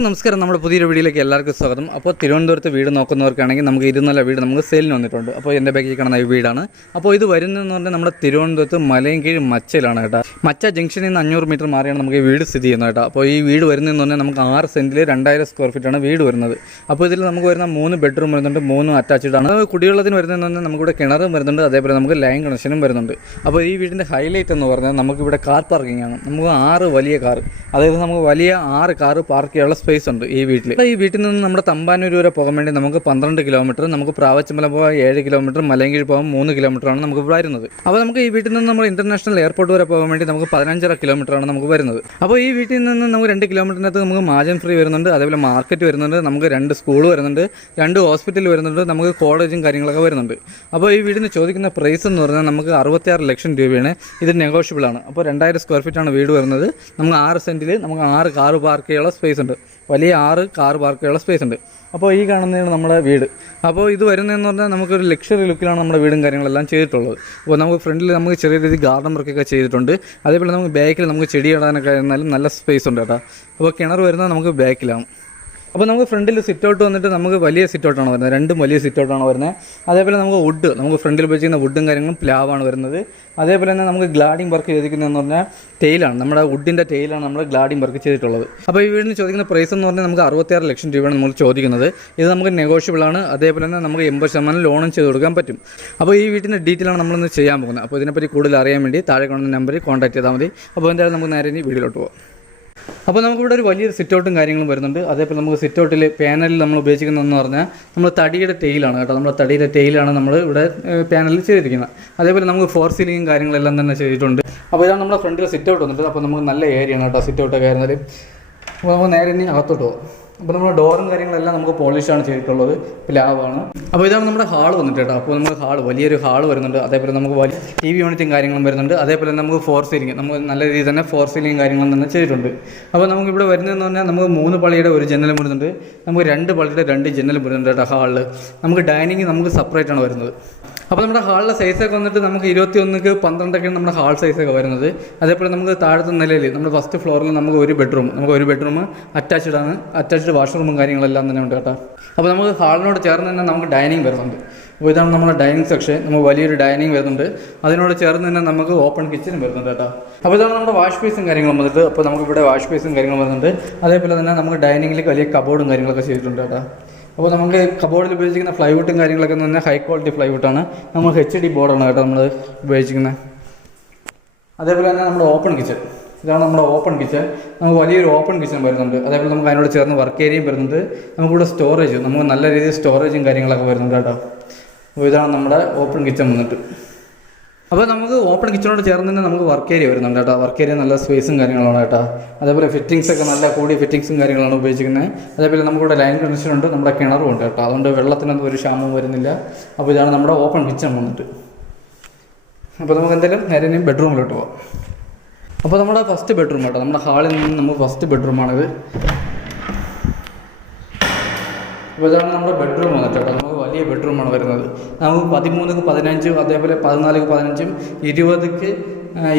എല്ലാവർക്കും നമസ്കാരം. നമ്മുടെ പുതിയൊരു വീഡിയോയിലേക്ക് എല്ലാവർക്കും സ്വാഗതം. അപ്പോൾ തിരുവനന്തപുരത്ത് വീട് നോക്കുന്നവർക്കാണെങ്കിൽ നമുക്ക് 2 വീട് നമുക്ക് സെയിലിന് വന്നിട്ടുണ്ട്. അപ്പോൾ എൻ്റെ ബാക്കിൽ കാണുന്ന ഈ വീടാണ്. അപ്പോൾ ഇത് വരുന്നതെന്ന് പറഞ്ഞാൽ നമ്മുടെ തിരുവനന്തപുരത്ത് മലയൻകീഴ് മച്ചയിലാണ് കേട്ടോ. മച്ച ജംഗ്ഷനിൽ നിന്ന് 500 മീറ്റർ മാറിയാണ് നമുക്ക് ഈ വീട് സ്ഥിതി ചെയ്യുന്നത് കേട്ടോ. അപ്പോൾ ഈ വീട് വരുന്നതെന്ന് പറഞ്ഞാൽ നമുക്ക് 6 സെൻറ്റിൽ 2000 സ്ക്വയർ ഫീറ്റാണ് വീട് വരുന്നത്. അപ്പോൾ ഇതിൽ നമുക്ക് വരുന്ന 3 ബെഡ്റൂം വരുന്നുണ്ട്, 3 അറ്റാച്ച്ഡ് ആണ്. കുടിവെള്ളത്തിന് വരുന്നതെന്ന് പറഞ്ഞാൽ നമുക്കിവിടെ കിണറും വരുന്നുണ്ട്, അതേപോലെ നമുക്ക് ലൈൻ കണക്ഷനും വരുന്നുണ്ട്. അപ്പോൾ ഈ വീടിൻ്റെ ഹൈലൈറ്റ് എന്ന് പറഞ്ഞാൽ നമുക്കിവിടെ കാർ പാർക്കിംഗ് ആണ്. നമുക്ക് 6 വലിയ കാർ, അതായത് നമുക്ക് വലിയ 6 കാർ പാർക്ക് ചെയ്യാനുള്ള സ്പേസ് ഉണ്ട് ഈ വീട്ടിൽ. ഈ വീട്ടിൽ നിന്ന് നമ്മുടെ തമ്പാനൂർ വരെ പോകാൻ വേണ്ടി നമുക്ക് 12 കിലോമീറ്റർ, നമുക്ക് പ്രാവച്ചമ്പലം പോകാൻ 7 കിലോമീറ്റർ, മലയൻകീഴ് പോകാൻ 3 കിലോമീറ്ററാണ് നമുക്ക് വരുന്നത്. അപ്പോൾ നമുക്ക് ഈ വീട്ടിൽ നിന്ന് നമ്മൾ ഇന്റർനാഷണൽ എയർപോർട്ട് വരെ പോകാൻ വേണ്ടി നമുക്ക് 15.5 കിലോമീറ്ററാണ് നമുക്ക് വരുന്നത്. അപ്പോൾ ഈ വീട്ടിൽ നിന്ന് നമുക്ക് 2 കിലോമീറ്ററിനകത്ത് നമുക്ക് മാജൻ ഫ്രീ വരുന്നുണ്ട്, അതേപോലെ മാർക്കറ്റ് വരുന്നുണ്ട്, നമുക്ക് 2 സ്കൂൾ വരുന്നുണ്ട്, 2 ഹോസ്പിറ്റൽ വരുന്നുണ്ട്, നമുക്ക് കോളേജും കാര്യങ്ങളൊക്കെ വരുന്നുണ്ട്. അപ്പോൾ ഈ വീടിന് ചോദിക്കുന്ന പ്രൈസ് എന്ന് പറഞ്ഞാൽ നമുക്ക് 66 ലക്ഷം രൂപയാണ്. ഇത് നെഗോഷ്യബിൾ ആണ്. അപ്പോൾ 2000 സ്ക്വയർ ഫീറ്റാണ് വീട് വരുന്നത്. നമുക്ക് 6 സെൻറ്റിൽ നമുക്ക് 6 കാർ പാർക്ക് ചെയ്യാനുള്ള സ്പേസ് ഉണ്ട്, വലിയ 6 കാർ പാർക്ക് ചെയ്യാനുള്ള സ്പേസ് ഉണ്ട്. അപ്പോൾ ഈ കാണുന്നതാണ് നമ്മുടെ വീട്. അപ്പോൾ ഇത് വരുന്നതെന്ന് പറഞ്ഞാൽ നമുക്കൊരു ലക്ഷറി ലുക്കിലാണ് നമ്മുടെ വീടും കാര്യങ്ങളെല്ലാം ചെയ്തിട്ടുള്ളത്. അപ്പോൾ നമുക്ക് ഫ്രണ്ടിൽ നമുക്ക് ചെറിയ രീതിയിൽ ഗാർഡൻ വർക്കൊക്കെ ചെയ്തിട്ടുണ്ട്, അതേപോലെ നമുക്ക് ബാക്കിൽ നമുക്ക് ചെടി ഇടാനൊക്കെ ആയിരുന്നാലും നല്ല സ്പേസ് ഉണ്ട് കേട്ടോ. അപ്പോൾ കിണർ വരുന്നത് നമുക്ക് ബാക്കിലാണ്. അപ്പോൾ നമുക്ക് ഫ്രണ്ടിൽ സിറ്റ് ഔട്ട് വന്നിട്ട് നമുക്ക് വലിയ സിറ്റ് ഔട്ടാണ് വരുന്നത്, 2 വലിയ സിറ്റ് ഔട്ടാണ് വരുന്നത്. അതേപോലെ നമുക്ക് വുഡ്, നമുക്ക് ഫ്രണ്ടിൽ ഉപയോഗിക്കുന്ന വുഡും കാര്യങ്ങളും പ്ലാവാണ് വരുന്നത്. അതേപോലെ തന്നെ നമുക്ക് ഗ്ലാഡിംഗ് വർക്ക് ചെയ്തിരിക്കുന്നതെന്ന് പറഞ്ഞാൽ ടെയിലാണ്, നമ്മുടെ വുഡിൻ്റെ ടെയിലാണ് നമ്മൾ ഗ്ലാഡിംഗ് വർക്ക് ചെയ്തിട്ടുള്ളത്. അപ്പോൾ ഈ വീടിന് ചോദിക്കുന്ന പ്രൈസ് എന്ന് പറഞ്ഞാൽ നമുക്ക് 66 ലക്ഷം രൂപയാണ് നമ്മൾ ചോദിക്കുന്നത്. ഇത് നമുക്ക് നെഗോഷ്യബിൾ ആണ്. അതേപോലെ തന്നെ നമുക്ക് 80% ലോണും ചെയ്ത് കൊടുക്കാൻ പറ്റും. അപ്പോൾ ഈ വീട്ടിൻ്റെ ഡീറ്റെയിലാണ് നമ്മളിന്ന് ചെയ്യാൻ പോകുന്നത്. അപ്പോൾ ഇതിനെപ്പറ്റി കൂടുതൽ അറിയാൻ വേണ്ടി താഴെ കാണുന്ന നമ്പറിൽ കോൺടാക്ട് ചെയ്താൽ മതി. അപ്പോൾ എന്തായാലും നമുക്ക് നേരെ ഇനി വീഡിയോയിലോട്ട് പോകാം. അപ്പോൾ നമുക്കിവിടെ ഒരു വലിയൊരു സിറ്റ് ഔട്ടും കാര്യങ്ങളും വരുന്നുണ്ട്. അതേപോലെ നമുക്ക് സിറ്റ് ഔട്ടിൽ പാനലിൽ നമ്മൾ ഉപയോഗിക്കുന്നതെന്ന് പറഞ്ഞാൽ നമ്മൾ തടിയുടെ ടെയിലാണ് കേട്ടോ. നമ്മുടെ തടിയുടെ ടെയിലാണ് നമ്മൾ ഇവിടെ പാനലിൽ ചെയ്തിരിക്കുന്നത്. അതേപോലെ നമുക്ക് ഫോർ സീലിങ്ങും കാര്യങ്ങളെല്ലാം തന്നെ ചെയ്തിട്ടുണ്ട്. അപ്പോൾ ഇതാണ് നമ്മുടെ ഫ്രണ്ടിൽ സിറ്റ് ഔട്ട് വന്നിട്ട്. അപ്പോൾ നമുക്ക് നല്ല ഏരിയയാണ് കേട്ടോ സിറ്റ് ഔട്ടൊക്കെ ആയിരുന്നാലും. അപ്പോൾ നമുക്ക് നേരെ ഇനി അകത്തോട്ട് പോകും. അപ്പോൾ നമ്മുടെ ഡോറും കാര്യങ്ങളെല്ലാം നമുക്ക് പോളിഷാണ് ചെയ്തിട്ടുള്ളത്, പ്ലാവാണ്. അപ്പോൾ ഇതാണ് നമ്മുടെ ഹാൾ വന്നിട്ട് കേട്ടോ. അപ്പോൾ നമുക്ക് വലിയൊരു ഹാൾ വരുന്നുണ്ട്. അതേപോലെ നമുക്ക് വലിയ TV യൂണിറ്റും കാര്യങ്ങളും വരുന്നുണ്ട്. അതേപോലെ നമുക്ക് ഫോർ സീലിംഗ്, നമുക്ക് നല്ല രീതിയിൽ തന്നെ ഫോർ സീലിംഗ് കാര്യങ്ങളും തന്നെ ചെയ്തിട്ടുണ്ട്. അപ്പോൾ നമുക്കിവിടെ വരുന്നതെന്ന് പറഞ്ഞാൽ നമുക്ക് 3 പള്ളിയുടെ ഒരു ജനലും വരുന്നുണ്ട്, നമുക്ക് 2 പള്ളിയുടെ 2 ജനലും വരുന്നുണ്ട് കേട്ടോ ഹാളിൽ. നമുക്ക് ഡൈനിങ് നമുക്ക് സെപ്പറേറ്റ് ആണ് വരുന്നത്. അപ്പോൾ നമ്മുടെ ഹാളിലെ സൈസൊക്കെ വന്നിട്ട് നമുക്ക് 21 12 നമ്മുടെ ഹാൾ സൈസൊക്കെ വരുന്നത്. അതേപോലെ നമുക്ക് താഴത്തെ നിലയിൽ നമ്മുടെ ഫസ്റ്റ് ഫ്ലോറിൽ നമുക്ക് ഒരു ബെഡ്റൂം അറ്റാച്ച്ഡ് ആണ്. അറ്റാച്ച്ഡ് വാഷ്റൂമും കാര്യങ്ങളെല്ലാം തന്നെ ഉണ്ട് കേട്ടോ. അപ്പോൾ നമുക്ക് ഹാളിനോട് ചേർന്ന് തന്നെ നമുക്ക് ഡൈനിങ് വരുന്നുണ്ട്. അപ്പോൾ ഇതാണ് നമ്മുടെ ഡൈനിങ് സെക്ഷൻ. നമുക്ക് വലിയൊരു ഡൈനിങ് വരുന്നുണ്ട്. അതിനോട് ചേർന്ന് തന്നെ നമുക്ക് ഓപ്പൺ കിച്ചനും വരുന്നുണ്ട് കേട്ടോ. അപ്പോൾ ഇതാണ് നമ്മുടെ വാഷ് ബേസും കാര്യങ്ങളും വന്നിട്ട്. അപ്പോൾ നമുക്കിവിടെ വാഷ് ബേസും കാര്യങ്ങളും വരുന്നുണ്ട്. അതേപോലെ തന്നെ നമുക്ക് ഡൈനിങ്ങിൽ വലിയ കബോർഡും കാര്യങ്ങളൊക്കെ ചെയ്തിട്ടുണ്ട് കേട്ടോ. അപ്പോൾ നമുക്ക് കബോർഡിൽ ഉപയോഗിക്കുന്ന ഫ്ലൈവുഡും കാര്യങ്ങളൊക്കെ എന്ന് പറഞ്ഞാൽ ഹൈ ക്വാളിറ്റി ഫ്ലൈവുഡാണ്. നമ്മൾ HD ബോർഡാണ് കേട്ടോ നമ്മൾ ഉപയോഗിക്കുന്നത്. അതേപോലെ തന്നെ നമ്മുടെ ഓപ്പൺ കിച്ചൺ, ഇതാണ് നമ്മുടെ ഓപ്പൺ കിച്ചൺ. നമുക്ക് വലിയൊരു ഓപ്പൺ കിച്ചൺ വരുന്നുണ്ട്. അതേപോലെ നമുക്ക് അതിനോട് ചേർന്ന് വർക്ക് ഏരിയയും വരുന്നുണ്ട്. നമുക്കിവിടെ സ്റ്റോറേജ്, നമുക്ക് നല്ല രീതിയിൽ സ്റ്റോറേജും കാര്യങ്ങളൊക്കെ വരുന്നുണ്ട് കേട്ടോ. അപ്പോൾ ഇതാണ് നമ്മുടെ ഓപ്പൺ കിച്ചൺ വന്നിട്ട്. അപ്പോൾ നമുക്ക് ഓപ്പൺ കിച്ചണോട് ചേർന്ന് തന്നെ നമുക്ക് വർക്ക് ഏരിയ വരുന്നുണ്ട് കേട്ടോ. വർക്ക് ഏരിയ നല്ല സ്പേസും കാര്യങ്ങളാണ് കേട്ടോ. അതേപോലെ ഫിറ്റിങ്സൊക്കെ നല്ല കൂടിയ ഫിറ്റിങ്സും കാര്യങ്ങളാണ് ഉപയോഗിക്കുന്നത്. അതേപോലെ നമുക്കിവിടെ ലൈൻ കണക്ഷൻ ഉണ്ട്, നമ്മുടെ കിണറും ഉണ്ട് കേട്ടോ. അതുകൊണ്ട് വെള്ളത്തിനൊന്നും ഒരു ക്ഷാമവും വരുന്നില്ല. അപ്പോൾ ഇതാണ് നമ്മുടെ ഓപ്പൺ കിച്ചൺ വന്നിട്ട്. അപ്പോൾ നമുക്ക് എന്തായാലും നേരെ ഇനി ബെഡ്റൂമിലോട്ട് പോകാം. അപ്പോൾ നമ്മുടെ ഫസ്റ്റ് ബെഡ്റൂം കേട്ടോ, നമ്മുടെ ഹാളിൽ നിന്ന് നമുക്ക് ഫസ്റ്റ് ബെഡ്റൂമാണിത്. അപ്പോൾ ഇതാണ് നമ്മുടെ ബെഡ്റൂം വന്നിട്ട് കേട്ടോ. നമുക്ക് വലിയ ബെഡ്റൂമാണ് വരുന്നത്. നമുക്ക് 13 15, അതേപോലെ 14 15, 20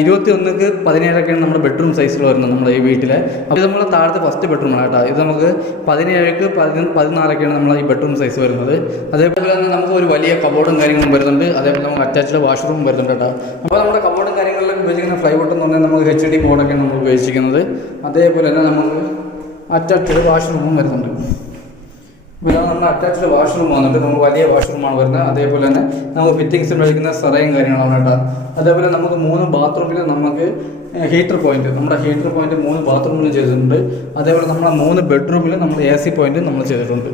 21 17 നമ്മുടെ ബെഡ്റൂം സൈസിൽ വരുന്നത് നമ്മുടെ ഈ വീട്ടിലെ. അപ്പോൾ ഇത് നമ്മുടെ താഴത്തെ ഫസ്റ്റ് ബെഡ്റൂമാണ് കേട്ടോ. ഇത് നമുക്ക് 17 14 നമ്മളെ ഈ ബെഡ്റൂം സൈസ് വരുന്നത്. അതേപോലെ തന്നെ നമുക്ക് ഒരു വലിയ കബോർഡും കാര്യങ്ങളും വരുന്നുണ്ട്. അതേപോലെ നമുക്ക് അറ്റാച്ച്ഡ് വാഷ്റൂം വരുന്നുണ്ട് കേട്ടോ. അപ്പോൾ നമ്മുടെ കബോർഡും കാര്യങ്ങളിലും ഉപയോഗിക്കുന്ന ഫ്ലൈവുഡ് എന്ന് പറഞ്ഞാൽ നമുക്ക് HD ബോർഡൊക്കെയാണ് നമ്മൾ ഉപയോഗിച്ചിരിക്കുന്നത്. അതേപോലെ തന്നെ നമുക്ക് അറ്റാച്ച്ഡ് വാഷ്റൂമും വരുന്നുണ്ട്. പിന്നെ നമ്മുടെ അറ്റാച്ച്ഡ് വാഷ്റൂം വന്നിട്ട് നമുക്ക് വലിയ വാഷ്റൂമാണ് വരുന്നത്. അതേപോലെ തന്നെ നമുക്ക് ഫിറ്റിങ്സ് ഉപയോഗിക്കുന്ന സെറയും കാര്യങ്ങളാണ് കേട്ടോ. അതേപോലെ നമുക്ക് 3 ബാത്റൂമിൽ നമുക്ക് ഹീറ്റർ പോയിന്റ്, നമ്മുടെ ഹീറ്റർ പോയിന്റ് 3 ബാത്റൂമിൽ ചെയ്തിട്ടുണ്ട്. അതേപോലെ നമ്മുടെ 3 ബെഡ്റൂമിൽ നമ്മൾ AC പോയിന്റ് നമ്മൾ ചെയ്തിട്ടുണ്ട്.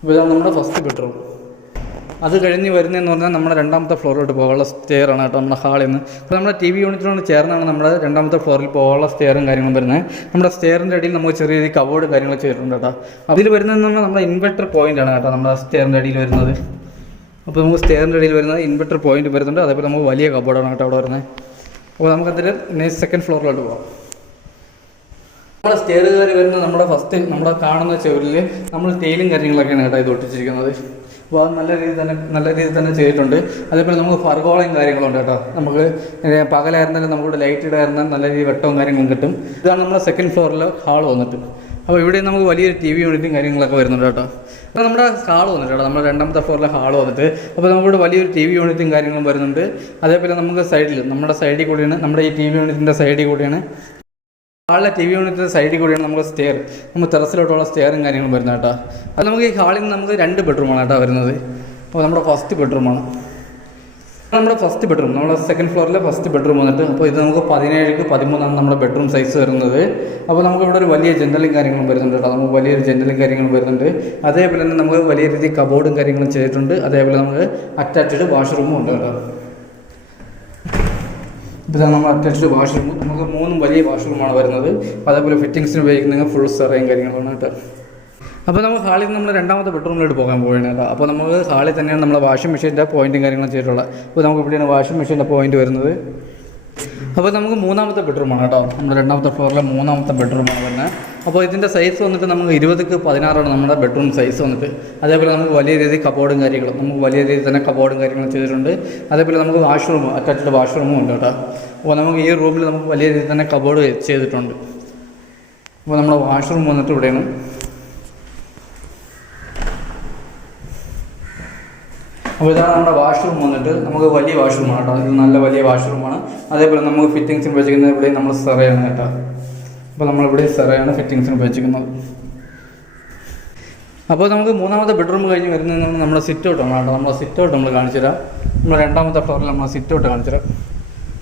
അപ്പോൾ ഇതാണ് നമ്മുടെ ഫസ്റ്റ് ബെഡ്റൂം. അത് കഴിഞ്ഞ് വരുന്നതെന്ന് പറഞ്ഞാൽ നമ്മുടെ 2ാമത്തെ ഫ്ലോറിലോട്ട് പോകാനുള്ള സ്റ്റെയർ ആണ് കേട്ടോ നമ്മുടെ ഹാളിൽ നിന്ന്. അപ്പോൾ നമ്മുടെ TV യൂണിറ്റിനോട് ചേർന്നാണ് നമ്മുടെ 2ാമത്തെ ഫ്ലോറിൽ പോകാനുള്ള സ്റ്റെയറും കാര്യങ്ങളും വരുന്നത്. നമ്മുടെ സ്റ്റെയറിൻ്റെ അടിയിൽ നമുക്ക് ചെറിയ രീതിയിൽ കബോർഡ് കാര്യങ്ങൾ ചെയ്തിട്ടുണ്ട് കേട്ടോ. അതിൽ വരുന്നതെന്ന് പറഞ്ഞാൽ നമ്മുടെ ഇൻവെർട്ടർ പോയിൻ്റ് ആണ് കേട്ടോ നമ്മുടെ സ്റ്റെയറിൻ്റെ അടിയിൽ വരുന്നത്. അപ്പോൾ നമുക്ക് സ്റ്റെയറിൻ്റെ അടിയിൽ വരുന്നത് ഇൻവെർട്ടർ പോയിന്റ് വരുന്നുണ്ട്. അതേപോലെ നമുക്ക് വലിയ കബോർഡാണ് കേട്ടോ അവിടെ വരുന്നത്. അപ്പോൾ നമുക്കതിൽ സെക്കൻഡ് ഫ്ലോറിലോട്ട് പോകാം. നമ്മുടെ സ്റ്റെയർ കയറി വരുന്നത് നമ്മുടെ ഫസ്റ്റ് നമ്മുടെ കാണുന്ന ചുവരിൽ നമ്മൾ ടെയിലും കാര്യങ്ങളൊക്കെയാണ് കേട്ടോ ഇത് ഒട്ടിച്ചിരിക്കുന്നത്. അപ്പോൾ അത് നല്ല രീതിയിൽ തന്നെ ചെയ്തിട്ടുണ്ട്. അതേപോലെ നമുക്ക് ഫർഗോളയും കാര്യങ്ങളുണ്ട് കേട്ടോ. നമുക്ക് പകലായിരുന്നാലും നമുക്കിവിടെ ലൈറ്റ് ഇടായിരുന്നാൽ നല്ല രീതിയിൽ വെട്ടവും കാര്യങ്ങളും കിട്ടും. ഇതാണ് നമ്മുടെ സെക്കൻഡ് ഫ്ലോറിൽ ഹാൾ വന്നിട്ട്. അപ്പോൾ ഇവിടെ നമുക്ക് വലിയൊരു TV യൂണിറ്റും കാര്യങ്ങളൊക്കെ വരുന്നുണ്ട് കേട്ടോ. അപ്പോൾ നമ്മുടെ ഹാൾ വന്നിട്ട് കേട്ടോ, നമ്മുടെ രണ്ടാമത്തെ ഫ്ലോറിലെ ഹാൾ വന്നിട്ട്. അപ്പോൾ നമുക്കിവിടെ വലിയൊരു TV യൂണിറ്റും കാര്യങ്ങളും വരുന്നുണ്ട്. അതേപോലെ നമുക്ക് നമ്മുടെ സൈഡിൽ കൂടിയാണ്, നമ്മുടെ ഈ TV യൂണിറ്റിൻ്റെ സൈഡിൽ കൂടിയാണ്, ഹാളിലെ TV യൂണിറ്റിൻ്റെ സൈഡിൽ കൂടിയാണ് നമുക്ക് നമുക്ക് ടെറസിലോട്ടുള്ള സ്റ്റെയറും കാര്യങ്ങളും വരുന്നത് കേട്ടോ. അത് നമുക്ക് ഈ ഹാളിൽ നിന്ന് നമുക്ക് 2 ബെഡ്റൂമാണ് കേട്ടോ വരുന്നത്. അപ്പോൾ നമ്മുടെ ഫസ്റ്റ് ബെഡ്റൂമാണ്, നമ്മുടെ ഫസ്റ്റ് ബെഡ്റൂം, നമ്മുടെ സെക്കൻഡ് ഫ്ലോറിലെ ഫസ്റ്റ് ബെഡ്റൂം വന്നിട്ട്. അപ്പോൾ ഇത് നമുക്ക് 17x13 നമ്മുടെ ബെഡ്റൂം സൈസ് വരുന്നത്. അപ്പോൾ നമുക്ക് ഇവിടെ ഒരു വലിയ ജനലും കാര്യങ്ങളും വരുന്നുണ്ട് കേട്ടോ. നമുക്ക് വലിയൊരു ജനലും കാര്യങ്ങളും വരുന്നുണ്ട്. അതേപോലെ തന്നെ നമുക്ക് വലിയ രീതിയിൽ കബോർഡും കാര്യങ്ങളും ചെയ്തിട്ടുണ്ട്. അതേപോലെ നമുക്ക് അറ്റാച്ച്ഡ് വാഷ്റൂമും ഉണ്ട് കേട്ടോ. ഇതാണ് നമ്മൾ അറ്റാച്ച്ഡ് വാഷ്റൂം. നമുക്ക് 3 വലിയ വാഷ്റൂമാണ് വരുന്നത്. അതേപോലെ ഫിറ്റിങ്സിന് ഉപയോഗിക്കുന്ന ഫുൾ സെറയും കാര്യങ്ങളാണ് കേട്ടോ. അപ്പോൾ നമുക്ക് ഹാളിൽ നിന്ന് നമ്മൾ രണ്ടാമത്തെ ബെഡ്റൂമിലോട്ട് പോകാൻ പോവുകയാണ് കേട്ടോ. അപ്പോൾ നമുക്ക് ഹാളിൽ തന്നെയാണ് നമ്മളെ വാഷിംഗ് മെഷീൻ്റെ പോയിൻറ്റും കാര്യങ്ങളും ചെയ്തിട്ടുള്ളത്. അപ്പോൾ നമുക്ക് ഇവിടെയാണ് വാഷിംഗ് മെഷീൻ്റെ പോയിൻറ്റ് വരുന്നത്. അപ്പോൾ നമുക്ക് 3ാമത്തെ ബെഡ്റൂമാണ് കേട്ടോ, നമ്മുടെ രണ്ടാമത്തെ ഫ്ലോറിലെ 3ാമത്തെ ബെഡ്റൂമാണ് വരുന്നത്. അപ്പോൾ ഇതിൻ്റെ സൈസ് വന്നിട്ട് നമുക്ക് 20x16 നമ്മുടെ ബെഡ്റൂം സൈസ് വന്നിട്ട്. അതേപോലെ നമുക്ക് വലിയ രീതിയിൽ കബോർഡും കാര്യങ്ങളും, നമുക്ക് വലിയ രീതിയിൽ തന്നെ കബോർഡും കാര്യങ്ങളും ചെയ്തിട്ടുണ്ട്. അതേപോലെ നമുക്ക് വാഷ്റൂം, അറ്റാച്ച്ഡ് വാഷ്റൂമും ഉണ്ട് കേട്ടോ. അപ്പോൾ നമുക്ക് ഈ റൂമിൽ നമുക്ക് വലിയ രീതിയിൽ തന്നെ കബോർഡ് ചെയ്തിട്ടുണ്ട്. അപ്പോൾ നമ്മുടെ വാഷ്റൂം വന്നിട്ട് ഇവിടെയാണ്. അപ്പോൾ ഇതാണ് നമ്മുടെ വാഷ്റൂം വന്നിട്ട്. നമുക്ക് വലിയ വാഷ്റൂമാണ് കേട്ടോ, ഇത് നല്ല വലിയ വാഷ്റൂമാണ്. അതേപോലെ നമുക്ക് ഫിറ്റിങ്സിന് ഉപയോഗിക്കുന്നത് ഇവിടെ നമ്മൾ സെറയാണ് കേട്ടോ. അപ്പോൾ നമ്മളിവിടെ സെറയാണ് ഫിറ്റിങ്സിന് ഉപയോഗിക്കുന്നത്. അപ്പോൾ നമുക്ക് 3ാമത്തെ ബെഡ്റൂം കഴിഞ്ഞ് വരുന്നത് നമ്മുടെ സിറ്റ് ഔട്ടാണ് കേട്ടോ. നമ്മുടെ സിറ്റ് ഔട്ട് നമ്മൾ കാണിച്ചു തരാം. നമ്മുടെ രണ്ടാമത്തെ ഫ്ലോറിൽ നമ്മൾ സിറ്റ് ഔട്ട് കാണിച്ചു തരാം.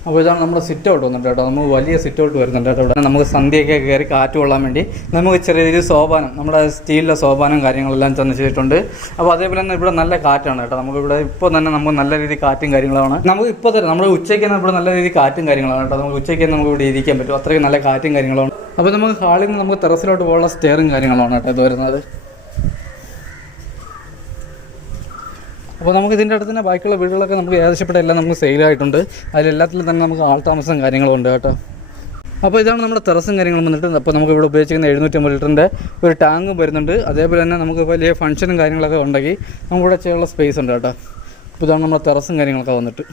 അപ്പോൾ ഇതാണ് നമ്മുടെ സിറ്റ് ഔട്ട് വന്നിട്ട് കേട്ടോ. നമുക്ക് വലിയ സിറ്റ് ഔട്ട് വരുന്നുണ്ട് കേട്ടോ. ഇവിടെ നമുക്ക് സന്ധ്യയൊക്കെ കയറി കാറ്റ് കൊള്ളാൻ വേണ്ടി നമുക്ക് ചെറിയ രീതിയിൽ സോപാനം, നമ്മുടെ സ്റ്റീലിലെ സോപാനം കാര്യങ്ങളെല്ലാം തന്നെ ചെയ്തിട്ടുണ്ട്. അപ്പോൾ അതേപോലെ തന്നെ ഇവിടെ നല്ല കാറ്റാണ് കേട്ടോ. നമുക്കിവിടെ ഇപ്പോൾ തന്നെ നമുക്ക് നല്ല രീതിയിൽ കാറ്റും കാര്യങ്ങളാണ്. നമുക്ക് ഇപ്പോൾ തന്നെ നമ്മുടെ ഉച്ചയ്ക്ക് തന്നെ ഇവിടെ നല്ല രീതിയിൽ കാറ്റും കാര്യങ്ങളാണ് കേട്ടോ. നമുക്ക് ഉച്ചയ്ക്ക് നമുക്ക് ഇവിടെ ഇരിക്കാൻ പറ്റും, അത്രയും നല്ല കാറ്റും കാര്യങ്ങളാണ്. അപ്പോൾ നമുക്ക് ഹാളിൽ നിന്ന് നമുക്ക് ടെറസിലോട്ട് പോകാനുള്ള സ്റ്റെയറും കാര്യങ്ങളാണ് കേട്ടോ ഇത് വരുന്നത്. അപ്പോൾ നമുക്ക് ഇതിൻ്റെ അടുത്ത് തന്നെ ബാക്കിയുള്ള വീടുകളൊക്കെ നമുക്ക് ഏകദേശപ്പെട്ട എല്ലാം നമുക്ക് സെയിലായിട്ടുണ്ട്. അതിലെല്ലാത്തിലും തന്നെ നമുക്ക് ആൾ താമസം കാര്യങ്ങളും ഉണ്ട് കേട്ടോ. അപ്പോൾ ഇതാണ് നമ്മുടെ ടെറസും കാര്യങ്ങളും വന്നിട്ട്. അപ്പോൾ നമുക്ക് ഇവിടെ ഉപയോഗിച്ചിരിക്കുന്ന 750 ലിറ്ററിൻ്റെ ഒരു ടാങ്കും വരുന്നുണ്ട്. അതേപോലെ തന്നെ നമുക്ക് വലിയ ഫംഗ്ഷനും കാര്യങ്ങളൊക്കെ ഉണ്ടെങ്കിൽ നമുക്കിവിടെ ചെയ്യാനുള്ള സ്പേസ് ഉണ്ട് കേട്ടോ. അപ്പോൾ ഇതാണ് നമ്മുടെ ടെറസും കാര്യങ്ങളൊക്കെ വന്നിട്ട്.